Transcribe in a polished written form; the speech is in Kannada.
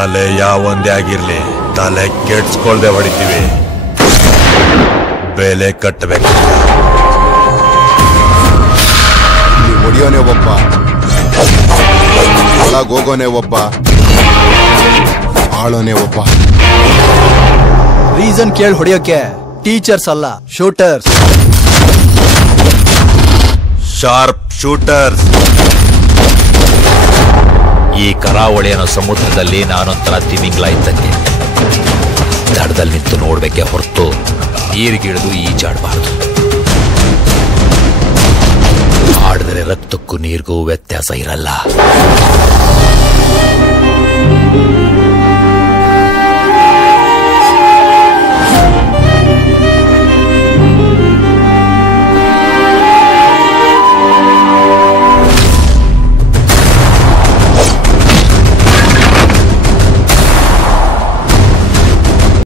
ತಲೆ ಯಾವೊಂದೇ ಆಗಿರ್ಲಿ ತಲೆ ಕೆಡ್ಸ್ಕೊಳ್ದೆ ಹೊಡಿತೀವಿ. ಬೆಲೆ ಕಟ್ಟಬೇಕು. ಹೊಡಿಯೋನೆ ಒಬ್ಬ, ಒಳಗೋಗೋನೆ ಒಬ್ಬ, ಆಳೋನೆ ಒಬ್ಬ. ರೀಸನ್ ಕೇಳಿ ಹೊಡಿಯೋಕೆ ಟೀಚರ್ಸ್ ಅಲ್ಲ, ಶೂಟರ್ಸ್. Sharp shooters. ಈ ಕರಾವಳಿ ಅನ್ನೋ ಸಮುದ್ರದಲ್ಲಿ ನಾನೊಂಥರ ತಿಮಿಂಗ್ಲ ಇದ್ದಂಗೆ ದಡದಲ್ಲಿ ನಿಂತು ನೋಡ್ಬೇಕೆ ಹೊರತು ನೀರಿಗಿಳಿದು ಈಜಾಡಬಾರ್ದು. ಆಡಿದ್ರೆ ರಕ್ತಕ್ಕೂ ನೀರಿಗೂ ವ್ಯತ್ಯಾಸ ಇರಲ್ಲ.